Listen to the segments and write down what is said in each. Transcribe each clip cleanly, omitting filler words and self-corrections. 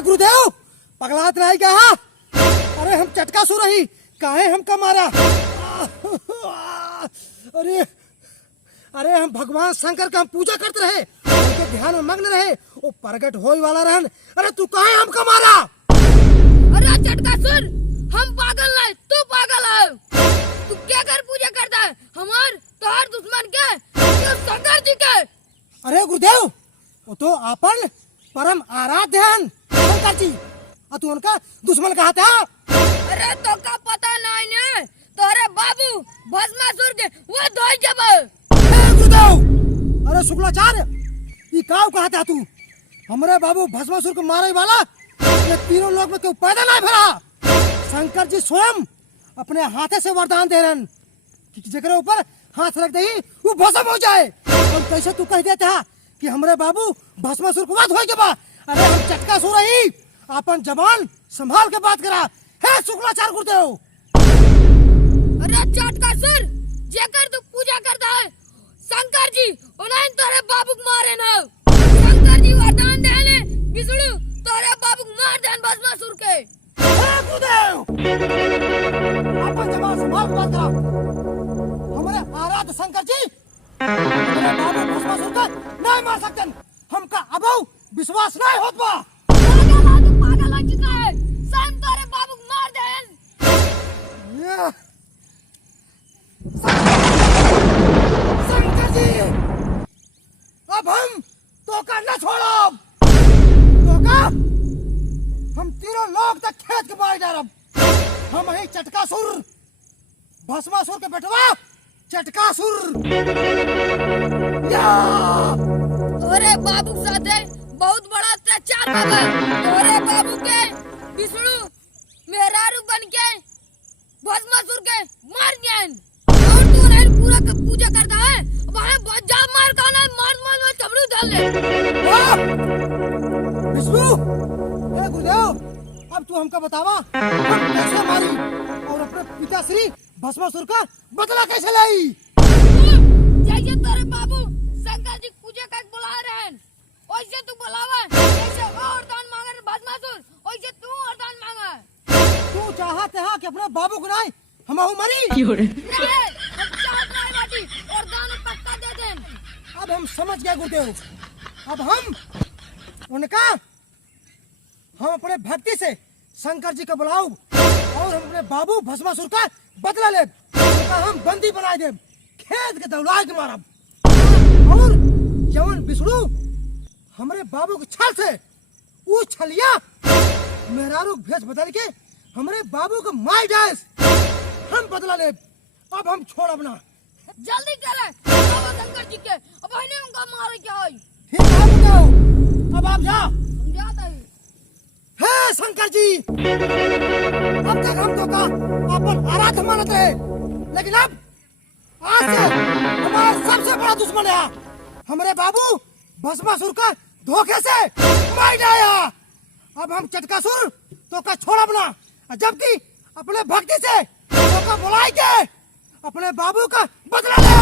गुरुदेव पगलात नहीं क्या? अरे हम चटका सो रही काहे हमका मारा? अरे अरे हम भगवान शंकर का हम पूजा करते रहे, उनके ध्यान में मग्न रहे, वो प्रकट होई वाला रहन। अरे तू काहे हमका मारा? अरे चटका सुन, हम पागल नहीं, तू पागल है। तू क्या कर पूजा करता है? हमार तोहर दुश्मन के, तो शंकर जी के। अरे गुरुदेव वो तो अपन परम आराध्य हैं शंकर जी, और तू उनका दुश्मन कहा था? अरे तो का पता नहीं ने, तोरे बाबू भस्मासुर के वो धोई जब। गुरुदेव अरे शुक्लाचार्य ये काव कहा था तू? हमारे बाबू भस्मासुर को मारे वाला ये तीनों लोग में क्यों पैदा नहीं भरा? शंकर जी स्वयं अपने हाथे से वरदान दे रहे कि जगह ऊपर हाथ रख दे वो भस्म हो जाए। और कैसे तू कह देता कि हमारे बाबू भस्मासुर को बात हो गया? अरे हम चटका सो रही, अपन जबान संभाल के बात करा है शुक्लाचार्य गुरुदेव। अरे चटका सुर, जेकर तू पूजा करता है शंकर जी उन्हें तोरे बाबू को मारे ना। शंकर जी वरदान देने विष्णु तोरे बाबू को मार देन भस्मासुर के। गुरुदेव अपन जबान संभाल के बात करा। हमारे आराध्य शंकर जी हमारे बाबू भस्मासुर को नहीं मार सकते, हमका अबो विश्वास नहीं होत बा। पागल हो चुका है, स्वयं तोरे बाबू को मार देन। शंकर जी अब हम तो का न छोड़ो, तो का हम तीनों लोग तक खेत के बाहर जा रहे। हम ही चटकासुर भस्मासुर के बेटवा चटकासुर या तोरे बाबू के साथ बहुत बड़ा अत्याचार बाबा। तोरे बाबू के विष्णु मेहरारू बन के भस्मासुर के मार गए, और तू उन्हें पूरा का पूजा करता है। वहाँ जा मार खाना मार मार मार चमड़ू डाल ले। विष्णु हे गुरुदेव अब तू हमका बतावा हम कैसे मारी और अपने पिता श्री भस्मासुर का बदला कैसे लाई? जैसे तेरे बाबू शंकर जी पूजा का बुला रहे हैं वैसे तू बुलावा, जैसे वो वरदान मांगे भस्मासुर वैसे तू वरदान मांगा। तू चाहते है कि अपने बाबू को नहीं हम मरी? नहीं, हम चाहत नहीं बाटी, वरदान पक्का दे दें। अब हम समझ गए गुरुदेव, अब हम उनका हम अपने भक्ति से शंकर जी का बुलाओ और हम अपने बाबू भस्मासुर का बदला ले, उनका हम बंदी बनाए दे, खेत के दौड़ा के मारब। और जवन विष्णु हमारे बाबू के छल से वो छलिया मेहरारू भेष बदल के हमारे बाबू को मार जाए, हम बदला ले। अब हम छोड़ब ना, जल्दी करे बाबा शंकर जी के, अब इन्हें उनका मारे क्या है? ठीक है बताओ, अब आप जा। हम जाता है। हे शंकर जी अब तक हम तो का अपन आराध्य मानते रहे, लेकिन अब आज से हमारा सबसे बड़ा दुश्मन है हमारे बाबू भस्मासुर का धोखे से मार जाया। अब हम चटकासुर तो का छोड़ब ना, जबकि अपने भक्ति से तो का बुलाई के अपने बाबू का बदला ले।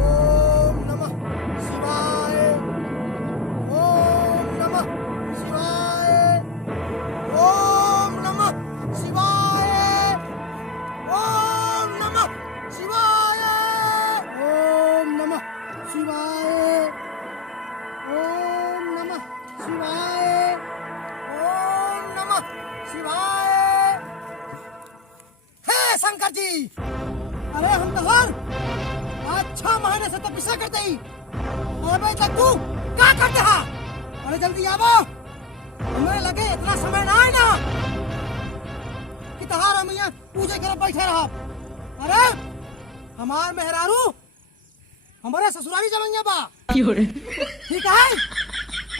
ओम नमः शिवाय, ओम नमः शिवाय, ओम नमः शिवाय, ओम नमः शिवाय, ओम नमः शिवाय, ओम नमः शिवाय, ओम नमः शिवाय। हे शंकर जी अरे हम तो हर आज 6 महीने से तपस्या करते ही अबे तक तू क्या करते हा? अरे जल्दी आवो, हमें लगे इतना समय ना है ना कि तहार हम यहाँ पूजा करे बैठे रहा। अरे हमार मेहरारू हमारे ससुराली जमैया बा, ठीक है?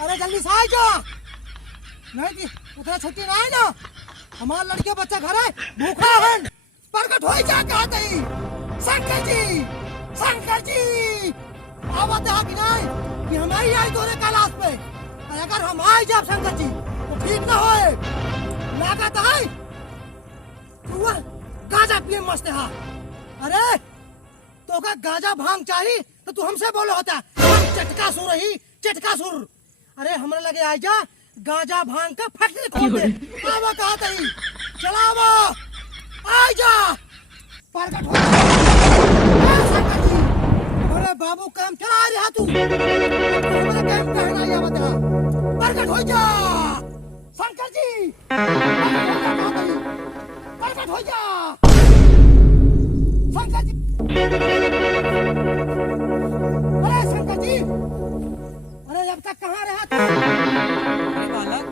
अरे जल्दी से आ जा, नहीं कि उतना छुट्टी ना है ना। हमारा लड़के बच्चा घर है भूखा है प्रकट हो जा कहते ही शंकर जी आवत है कि नहीं कि हम ही आई तोरे कैलाश पे और अगर हम आए जाब शंकर जी तो ठीक ना होए लागत है तू गाजा पिए मस्त है अरे तो का गाजा भांग चाहिए तो तू हमसे बोलो होता चटका सुर ही चटका सुर अरे हमरे लगे आ जा गाजा भांग का फैक्ट्री खोल दे आवा कहते ही चलावा आ जा प्रकट हो शंकर जी अरे बाबू काम चला रहा तू हमारा काम कहना या बता प्रकट हो जा शंकर जी प्रकट हो जा शंकर जी अरे शंकर जी अरे अब तक कहाँ रहा तू अरे बालक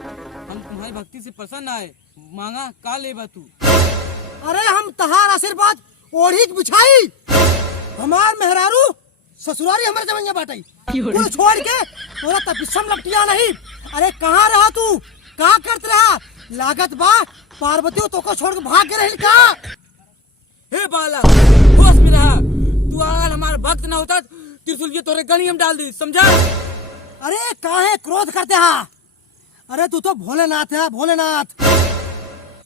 हम तुम्हारी भक्ति से प्रसन्न आए मांगा का लेबा तू अरे हम तहार आशीर्वाद ओढ़ी बिछाई हमार मेहरारू ससुरारी हमारे जमैया बाटाई कुल छोड़ के तोरा तपिसम लपटिया नहीं अरे कहाँ रहा तू का करत रहा लागत बा पार्वती तो को छोड़ के भाग के रही का हे बालक होश में रहा तू अगर हमारा भक्त न होता त्रिशूल ये तोरे गली में डाल दी समझा अरे काहे क्रोध करते हा अरे तू तो भोलेनाथ है भोलेनाथ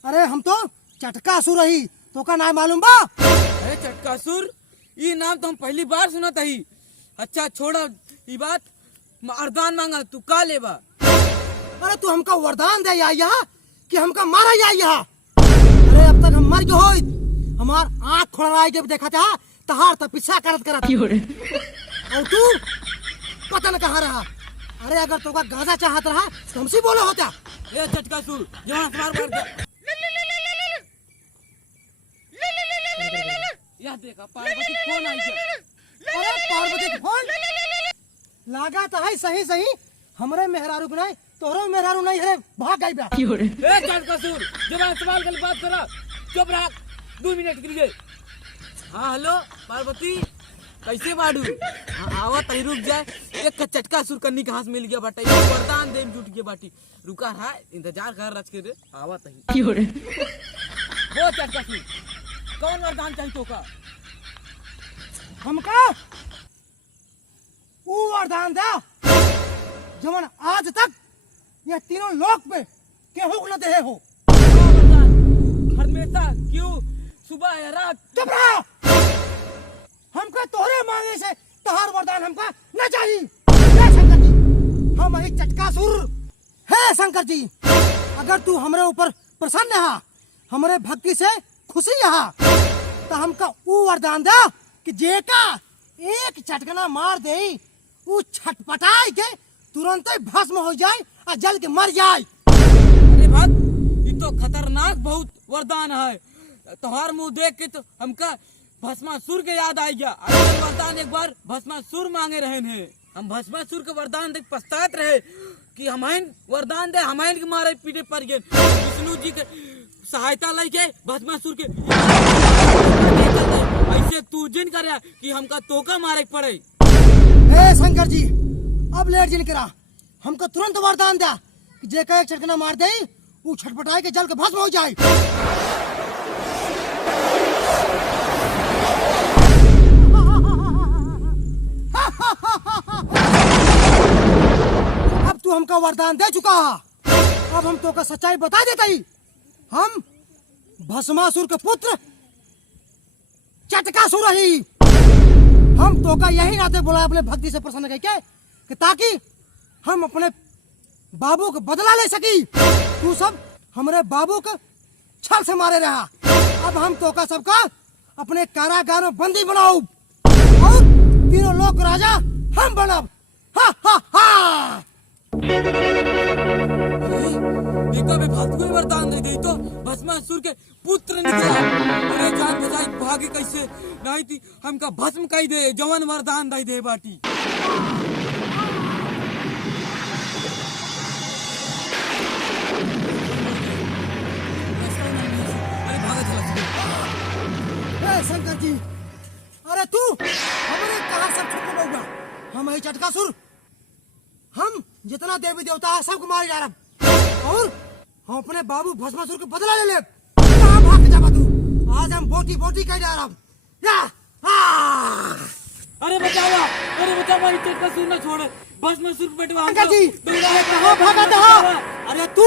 अरे हम तो चटका सुर रही तो का नाम मालूम बा अरे चटकासुर ये नाम तो हम पहली बार सुना था अच्छा छोड़ा ये बात वरदान मांगा तू का लेबा अरे तू हमका वरदान दे यहाँ कि हमका मारा यहाँ अरे अब तक हम मर गए हो हमार आँख खोलवाई जब देखा था तहार तो पीछा करत और तू पता न कहाँ रहा अरे अगर तो का गाजा चाहत रहा तो हमसे बोलो होता ये चटकासुर जहाँ हमार यह देखा पार्वती कौन आई है अरे पार्वती का फोन लागा तो है सही सही हमरे मेहरारू को नहीं तोरो मेहरारू नहीं है भाग गई बा ए चटकासुर जवान सवाल की बात करा चुप रहा 2 मिनट के लिए हाँ हेलो पार्वती कैसे बाड़ू आवत ही रुक जाए एक चटकासुर करनी का हाथ मिल गया बाटा ये वरदान दे जुट गया बाटी रुका रहा इंतजार कर रच के रे आवत ही वो चटकासुर कौन वरदान चाहिए तो का हमका वो वरदान दे जवन आज तक ये तीनों लोक पे केहू न दे हो वरदान हमेशा क्यों सुबह या रात चुप रहा हमका तोरे मांगे से तोहार वरदान हमका न चाहिए हे शंकर जी हम ही चटकासुर है शंकर जी अगर तू हमरे ऊपर प्रसन्न है हमरे भक्ति से खुशी है तो हमका वो वरदान दे कि जेका एक चटकना मार दे वो छटपटाई के तुरंत ही भस्म हो जाए और जल के मर जाए अरे भक्त ये तो खतरनाक बहुत वरदान है तोहार मुंह देख के तो हमका भस्मासुर के याद आई गया अगर वरदान एक बार भस्मासुर मांगे रहे हैं हम भस्मासुर के वरदान देख पछतात रहे कि हमारे वरदान दे हमारे के मारे पीछे पड़ गए विष्णु जी के सहायता लेके भस्मासुर के ऐसे तू जिन कर कि हमका तोका मारे पड़े हे शंकर जी अब लेट जिन करा हमको तुरंत वरदान दे कि जेका एक छटकना मार दे वो छटपटाए के जल के भस्म हो जाए अब तू हमका वरदान दे चुका अब हम तो का सच्चाई बता देता ही हम भस्मासुर के पुत्र चटकासुर ही हम तो का यही नाते बोला अपने भक्ति से प्रसन्न करके कि ताकि हम अपने बाबू को बदला ले सकी तू सब हमारे बाबू को छल से मारे रहा अब हम तो का सबका अपने कारागार में बंदी बनाओ और तीनों लोग राजा हम बनब हा हा हा देखा मैं भक्त को वरदान दे दी तो भस्मासुर के पुत्र निकला अरे जान बचाई भागे कैसे नहीं थी हमका भस्म कही दे जवान वरदान दे दे बाटी अरे भागा चला हे शंकर जी अरे तू हमारे कहा सब छुप होगा हम ही चटकासुर हम जितना देवी देवता है सबको मारे जा रहा और हम अपने बाबू भस्मासुर के बदला ले ले। कहाँ भाग के जाबा तू? आज हम बोटी बोटी कह जा रहा हूँ। या अरे बचावा ये चटकासुर ना छोड़े, भस्मासुर को बेटवा शंकर जी, अरे कहाँ भागा था? अरे तू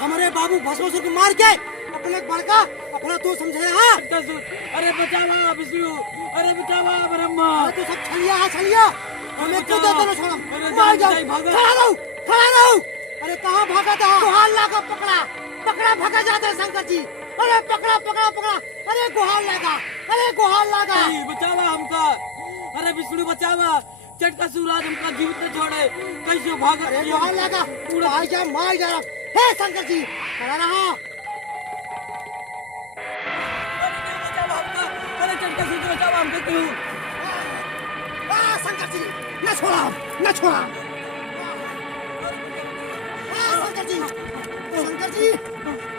हमारे बाबू भस्मासुर को मार के अपने बड़का अपना तू समझे? हाँ चटकासुर, अरे बचावा विष्णु, अरे बचावा ब्रह्मा। तू सब छलिया है छलिया, हमें क्यों देते ना छोड़ा? अरे मार जाओ, भागा। खड़ा रहो। अरे कहाँ भागा था? गुहार लगा पकड़ा भागा जाते हैं शंकर जी। अरे पकड़ा, अरे गुहार लगा। बचावा हमका, अरे विष्णु बचावा, चटकासुर आज हमका जीवित न छोड़े, कैसे भागा? अरे गुहार लगा, मार जा रहा। हे शंकर जी, खड़ा रहो। अरे चटकासुर को बचावा हमको क्यों? शंकर जी, न छोड़ा। शंकर जी,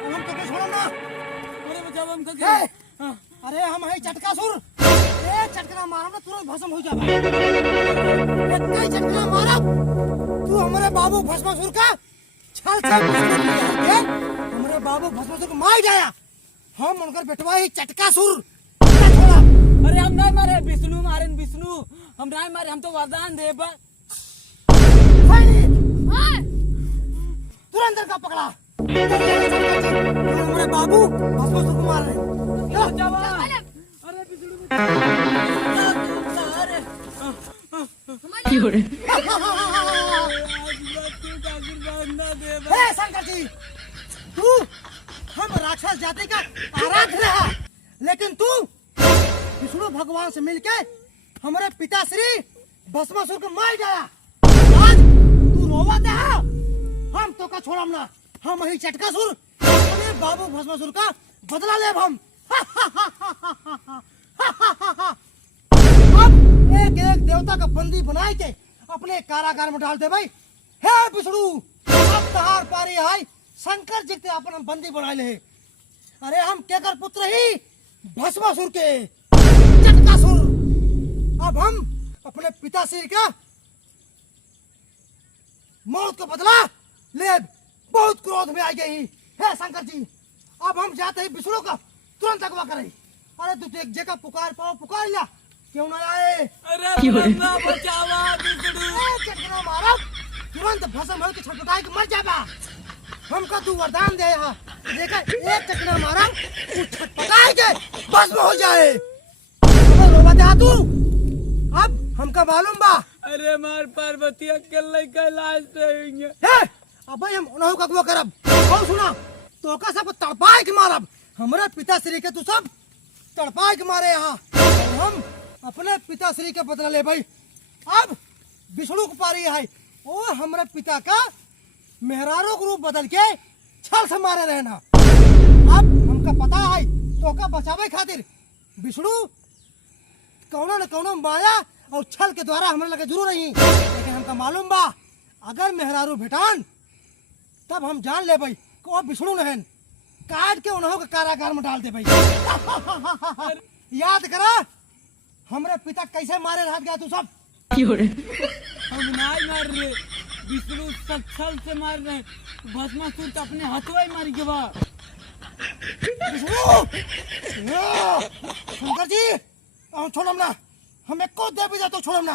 हम तो को छोड़ो ना। अरे बचावा हमको हे, क्यों? अरे हम है चटकासुर। ए चटकना मारो ना तुरंत भस्म हो जाएगा। एक चटकना मारो, तू हमारे बाबू भस्मासुर का छल से हमारे बाबू भस्मासुर को मार जाया। हम उनकर बेटवा ही चटकासुर छोड़ा। अरे हम नहीं मारे, विष्णु मारे, विष्णु हम नहीं मारे, हम तो वरदान दे बस। हाँ, तुरंत का पकड़ा। हमारे बाबू भस्मासुर को मार रहे हैं। बचावा, चलो, अरे विष्णु हमारे हे शंकर जी, तू हम राक्षस जाति का आराध्य है, लेकिन तू विष्णु भगवान से मिलके हमारे पिताश्री भस्मासुर को मार जाया। आज तू रोवत है, हम तो का छोड़म ना। हम ही चटकासुर अपने बाबू भस्मासुर का बदला लेब हम। अब एक देवता का बंदी बनाए के अपने कारागार में डाल दे भाई। हे विष्णु, अब तहार पारी है, शंकर जी के अपन हम बंदी बनाए ले। अरे हम केकर पुत्र ही भस्मासुर के चटकासुर। अब हम अपने पिताश्री का मौत का बदला ले बहुत क्रोध में आ गई। हे शंकर जी, अब हम जाते ही विष्णु का तुरंत अगवा करें। अरे तू एक जगह पुकार लिया, क्यों ना आए? अरे ब्रह्मा बचावा विष्णु। चटकना मारो, तुरंत भस्म हो के छटपटाए के मर जाएगा। हमका तू वरदान दे यहाँ, देखा एक चटकना मारा तू छटपटाए के भस्म हो जाए। तू अब हमका मालूम बा। अरे मार पार्वती अकेले कैलाश रहेंगे। अब हम उन्हों का करब और सुना तो का सब तड़पाए के मारब। हमारे पिताश्री के तू सब तड़पाए के मारे यहाँ, और हम अपने पिताश्री के बदला ले भाई। अब विष्णु को पारी है, ओ हमारे पिता का मेहरारू रूप बदल के छल से मारे रहना। अब हमका पता है तो का बचावे खातिर विष्णु कौनो न कौनो माया और छल के द्वारा हमारे लगे जरूर नहीं, लेकिन हमका मालूम बा अगर मेहरारू भेटान तब हम जान ले भाई को विष्णु नहन काट के उन्हों के कारागार में डाल दे भाई। याद करा हमारे पिता कैसे मारे रह गया तू सब। हम नहीं मार रहे, विष्णु छल से मार रहे, भस्मासुर तो अपने हाथों ही मार के बा। शंकर जी छोड़म ना, हमें को दे भी जा तो छोड़म ना।